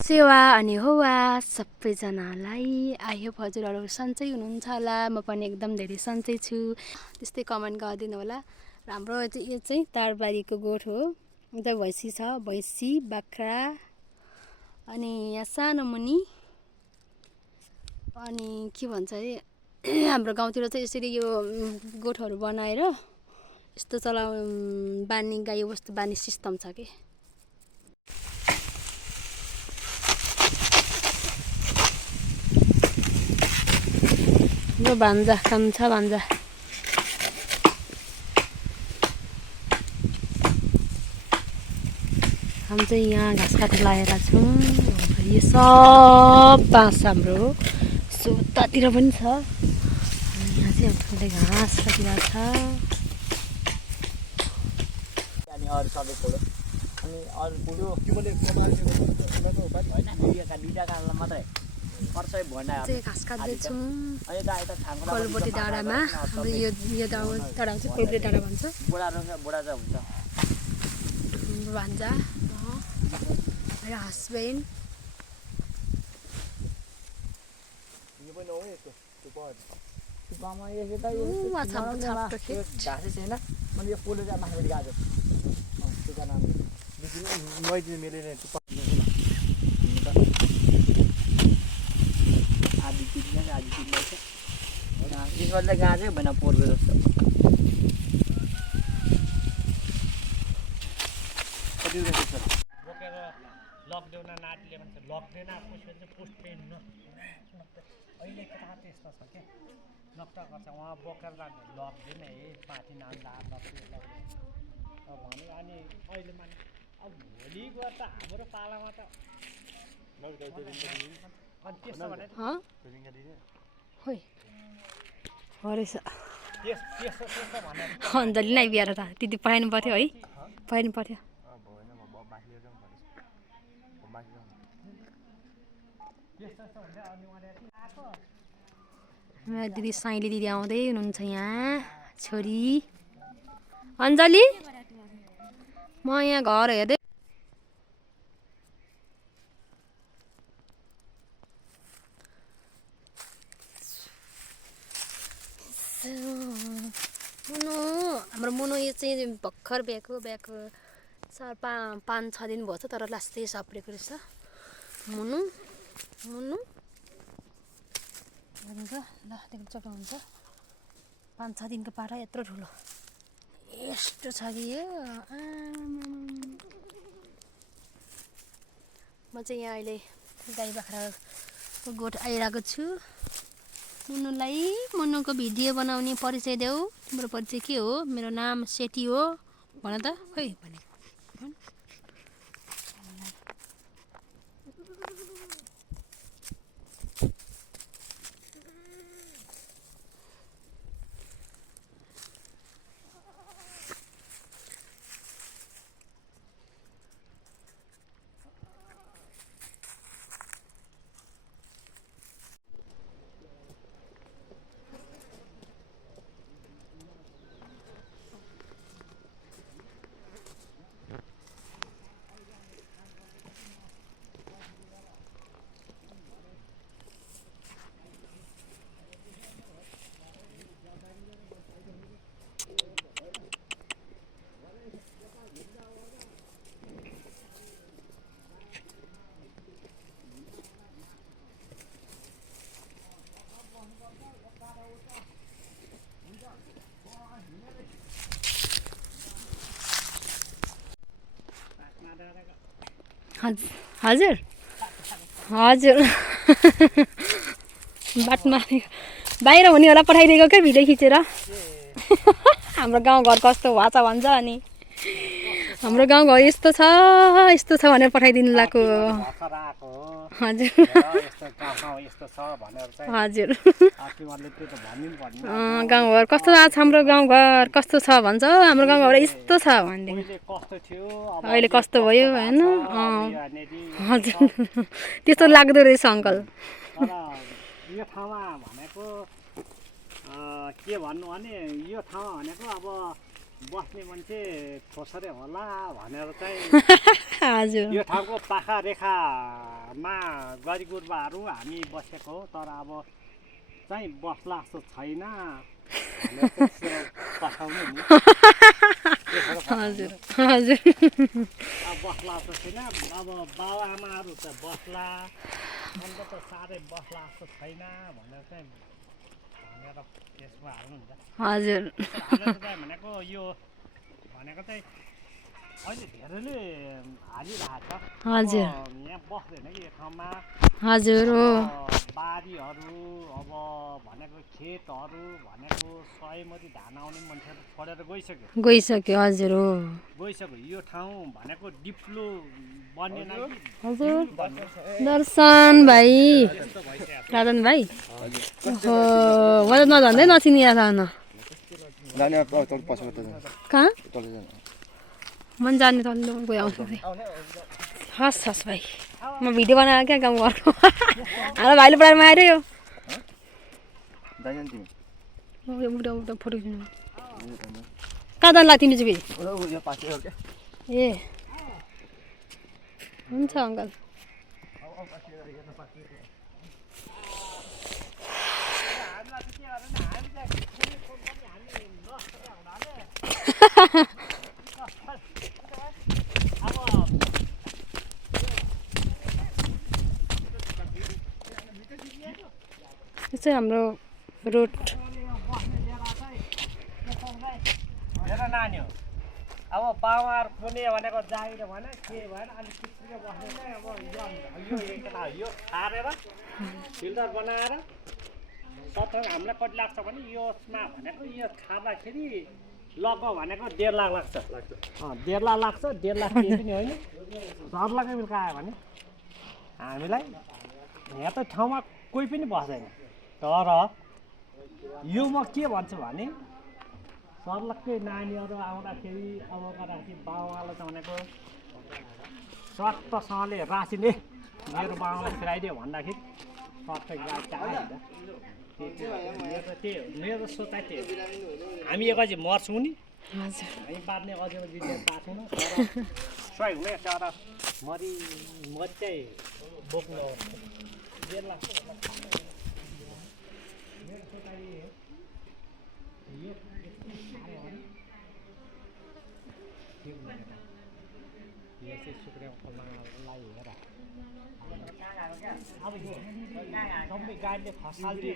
सेवा अनि होवा सबैजनालाई आई होप हजुरहरू सन्चै हुनुहुन्छ होला। म पनि एकदम धेरै सन्चै छु। त्यस्तै कमेन्ट गरिदिनु होला। र हाम्रो यो चाहिँ तारबारीको गोठ हो। यता भैँसी छ, भैँसी बाख्रा अनि यहाँ सानो मुनि अनि के भन्छ अरे हाम्रो गाउँतिर चाहिँ यसरी यो गोठहरू बनाएर यस्तो बानी गाई बस्तु बानी सिस्टम छ कि। यो भान्जा खान्छ भान्जा हामी चाहिँ यहाँ घाँस काट्न लागेका छौँ। यो सब बाँस हाम्रो उतातिर पनि छ। यहाँ चाहिँ हामीले घाँस काटिरहेको छ। अनि अरू सबै खोलो अनि अरू पुरो तिमीले होइन मात्रै पर्सै भएन चाहिँ घाँस काट्दैछौँ अनि यता छाङको कलबोटे डाँडामा। हाम्रो यो डाँडा चाहिँ कोइले डाँडा भन्छ। बुढा चाहिँ हुन्छ हाम्रो भान्जा मेरो हस्बेन्ड घाँसै छैन। मैले यो पोलो चाहिँ माथि गएको त्यो नाम मिलेन आधी किन्ने आधी किन्दैछ ईश्वरले गाँचै भएन पोलको जस्तो बोकेर लकडाउन नाटले भन्छ लक्दैन त्यसपछि चाहिँ पोस्ट पेन अहिले कता त्यस्तो छ क्या नक्टा गर्छ उहाँ बोकेर जाने लक्दैन है माथि नाम्दा भन्यो। अनि अहिले माने अब भोलि गएर त हाम्रो पालामा त अनि त्यस्तो भने अञ्जली नै बिहार त दिदी पठाइनु पर्थ्यो है पठाइनु पर्थ्यो। दिदी साइली दिदी आउँदै हुनुहुन्छ यहाँ छोरी अञ्जली म यहाँ घर हेर्दै मुनु हाम्रो मुनु यो चाहिँ भर्खर बिहाको 5-6 दिन भयो तर लास्टै सप्रेको रहेछ। मुनु मुनु हुन्छ ल देख्नु सक्नुहुन्छ 5-6 दिनको पारा यत्रो ठुलो यस्तो छ कि यो। म चाहिँ यहाँ अहिले गाई बाख्राको गोठ आइरहेको छु। मुनुको भिडियो बनाउने परिचय देऊ। तिम्रो परिचय के हो? मेरो नाम सेठी हो भन त खै भने हजुर हजुर बाटमा बाहिर हुनेहरूलाई पठाइदिएको क्या भिडियो खिचेर। हाम्रो गाउँघर कस्तो भएको छ भन्छ अनि हाम्रो गाउँघर यस्तो छ भनेर पठाइदिनु लाग्यो। हजुर हजुर गाउँघर कस्तो छ हाम्रो गाउँघर कस्तो छ भन्छ हाम्रो गाउँघर यस्तो छ भनेदेखि अहिले कस्तो भयो होइन। हजुर त्यस्तो लाग्दो रहेछ अङ्कल। यो ठाउँमा भनेको के भन्नु भने यो ठाउँमा भनेको अब बस्ने मान्छे खोसरे होला भनेर चाहिँ हजुर यो ठाउँको पाखा रेखामा गरी गुरुबाहरू हामी बसेको हो तर अब चाहिँ बस्ला जस्तो छैन भनेर चाहिँ पठाउनु नि हजुर हजुर अब बस्ला जस्तो छैन अब बाबुआमाहरू त बस्ला अन्त त साह्रै बस्ला जस्तो छैन भनेर चाहिँ भनेर त्यसमा हाल्नुहुन्छ हजुर भनेको यो भनेको चाहिँ अहिले धेरैले हालिरहेको छ हजुर यहाँ बस्दैन कि यो ठाउँमा हजुर हो बारीहरू अब भनेको खेतहरू भनेको सयमती धान आउने मान्छेहरू छोडेर गइसक्यो गइसक्यो हजुर हो गइसक्यो यो ठाउँ भनेको डिप्लो बनेन कि हजुर दर्शन भाइ त्यस्तो भइसक्यो राजन भाइ ओहो म त नझन्दै नचिनिया छ न जाने तल पछाडि त कहाँ तल जाने मन जाने तल्लो गयो आउँछ हस् हस् भाइ म भिडियो बनाएर क्या गाउँ घरको हाम्रो भाइले पढाएर आएर यो जाने तिमी उता फोटो खिच्नु कहाँ जानु लाग्थ्यो तिमी चाहिँ फेरि यो पाछे हो क्या ए हुन्छ अङ्कल यो चाहिँ हाम्रो रोड मेरो नानी हो अब बाबाहरू पुने भनेको जागिर भएन के भएन अलिक चिप्लिएर बस्ने चाहिँ अब यो एकता यो छारेर फिल्टर बनाएर सत्र हामीलाई कति लाग्छ भने यसमा भनेको यो छार्दाखेरि लगभग भनेको 1.5 लाख लाग्छ 1.5 लाख लाग्छ 1.5 लाख केही पनि होइन 10 लाख बेलुका आयो भने हामीलाई यहाँ त ठाउँमा कोही पनि बस्दैन तर यो म के भन्छु भने सर्लक्कै नानीहरू आउँदाखेरि अब गर्दाखेरि बाउआलाई त भनेको सट्टसँगले रासिले मेरो बाउलाई फिराइदियो भन्दाखेरि सट्टै गाई चाहिन्छ मेरो सोचाइ त्यही हो हामी एकैछिन मर्छौँ नि हजुर हामी बाँध्ने अझै जित्ने पाएको सही हुने तर मरि चाहिँ बोक्नु बेला मेरो सोचाइ यो यो चाहिँ सुक्रेको मलाई हेर अब सबै गाडीले खसाल्थ्यो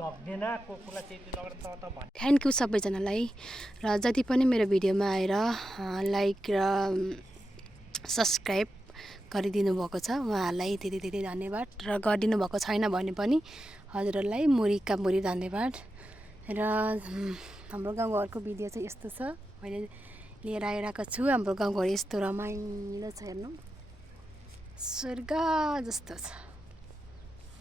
लग्दैन कुकुरलाई त्यति लगेर त भन्छ थ्याङ्क यू सबैजनालाई र जति पनि मेरो भिडियोमा आएर लाइक र सब्सक्राइब गरिदिनु भएको छ उहाँहरूलाई धेरै धेरै धन्यवाद र गरिदिनु भएको छैन भने पनि हजुरहरूलाई मुरीका मुरी धन्यवाद र हाम्रो गाउँघरको भिडियो चाहिँ यस्तो छ मैले लिएर आइरहेको छु हाम्रो गाउँघर यस्तो रमाइलो छ हेर्नु स्वर्ग जस्तो छ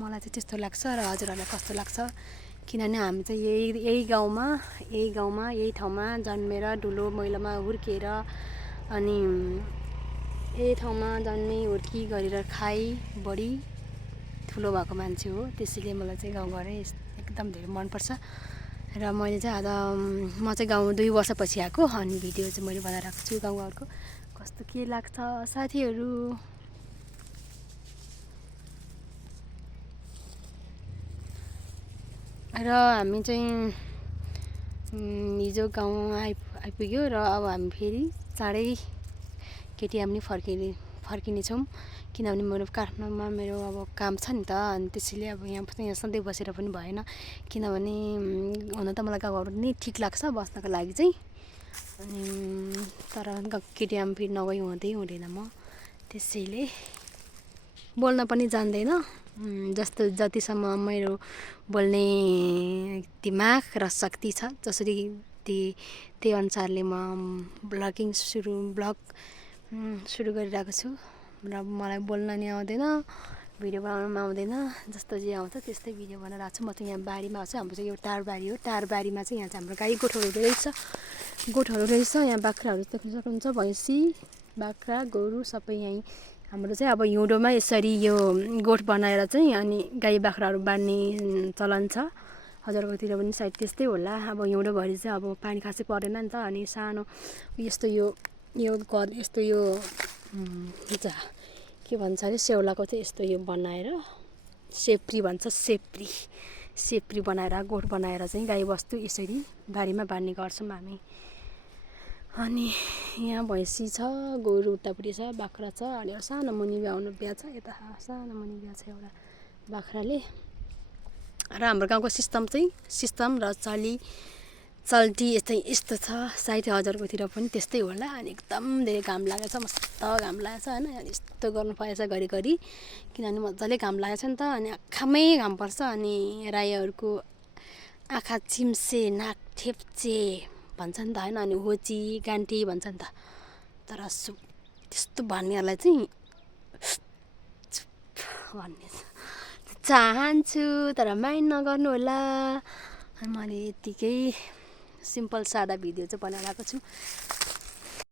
मलाई चाहिँ त्यस्तो लाग्छ र हजुरहरूलाई कस्तो लाग्छ किनभने हामी चाहिँ यही गाउँमा यही ठाउँमा जन्मेर ठुलो मैलोमा हुर्किएर अनि यही ठाउँमा जन्मी हुर्की गरेर खाइ बढी ठुलो भएको मान्छे हो त्यसैले मलाई चाहिँ गाउँघरै एकदम धेरै मनपर्छ र मैले चाहिँ आज म चाहिँ गाउँ 2 वर्षपछि आएको अनि भिडियो चाहिँ मैले बनाइरहेको छु गाउँघरको कस्तो के लाग्छ साथीहरू र हामी चाहिँ हिजो गाउँ आइपुग्यो र अब हामी फेरि चाँडै केटिएम नि फर्किनेछौँ किनभने मेरो काठमाडौँमा मेरो अब काम छ नि त अनि त्यसैले अब यहाँ सधैँ बसेर पनि भएन किनभने हुन त मलाई गाउँहरू नै ठिक लाग्छ बस्नको लागि चाहिँ अनि तर केटिएम फेरि नगई हुँदैन म त्यसैले बोल्न पनि जान्दैन जतिसम्म मेरो बोल्ने दिमाग र शक्ति छ जसरी त्यही अनुसारले म ब्लग सुरु गरिरहेको छु र मलाई बोल्न नि आउँदैन भिडियो बनाउनु आउँदैन जस्तो जे आउँछ त्यस्तै भिडियो बनाइरहेको छु म त यहाँ बारीमा छु हाम्रो चाहिँ यो टारबारी हो टारबारीमा चाहिँ यहाँ चाहिँ हाम्रो गाई गोठहरू रहेछ यहाँ बाख्राहरू देख्न सक्नुहुन्छ भैँसी बाख्रा गोरु सबै यहीँ हाम्रो चाहिँ अब हिउँदोमा यसरी यो गोठ बनाएर चाहिँ अनि गाई बाख्राहरू बाँध्ने चलन छ हजुरकोतिर पनि सायद त्यस्तै होला। अब हिउँदोभरि चाहिँ अब पानी खासै परेन नि त, अनि सानो यस्तो यस्तो यो के भन्छ अरे स्याउलाको चाहिँ यस्तो यो बनाएर सेप्री भन्छ, सेप्री बनाएर गोठ बनाएर चाहिँ गाईबस्तु यसरी बारीमा बाँध्ने गर्छौँ हामी। अनि यहाँ भैँसी छ, गोरु उतापट्टि छ, बाख्रा छ, अनि एउटा सानो मुनि बिहा छ, यता सानो मुनि बिहा छ एउटा बाख्राले। र हाम्रो गाउँको सिस्टम र चल्ती यस्तो छ। सायद हजुरकोतिर पनि त्यस्तै होला। अनि एकदम धेरै घाम लागेको छ, मस्त घाम लागेको छ होइन। अनि यस्तो गर्नु पाएछ घरिघरि, किनभने मजाले घाम लागेको छ नि त। अनि आँखामै घाम पर्छ। अनि राईहरूको आँखा चिम्से नाक ठेप्चे भन्छ नि त होइन। अनि होची गान्टी भन्छ नि त। तर त्यस्तो भन्नेहरूलाई चाहिँ भन्ने चाहन्छु, तर माइन्ड नगर्नु होला। मैले यतिकै सिम्पल सादा भिडियो चाहिँ बनाइरहेको छु।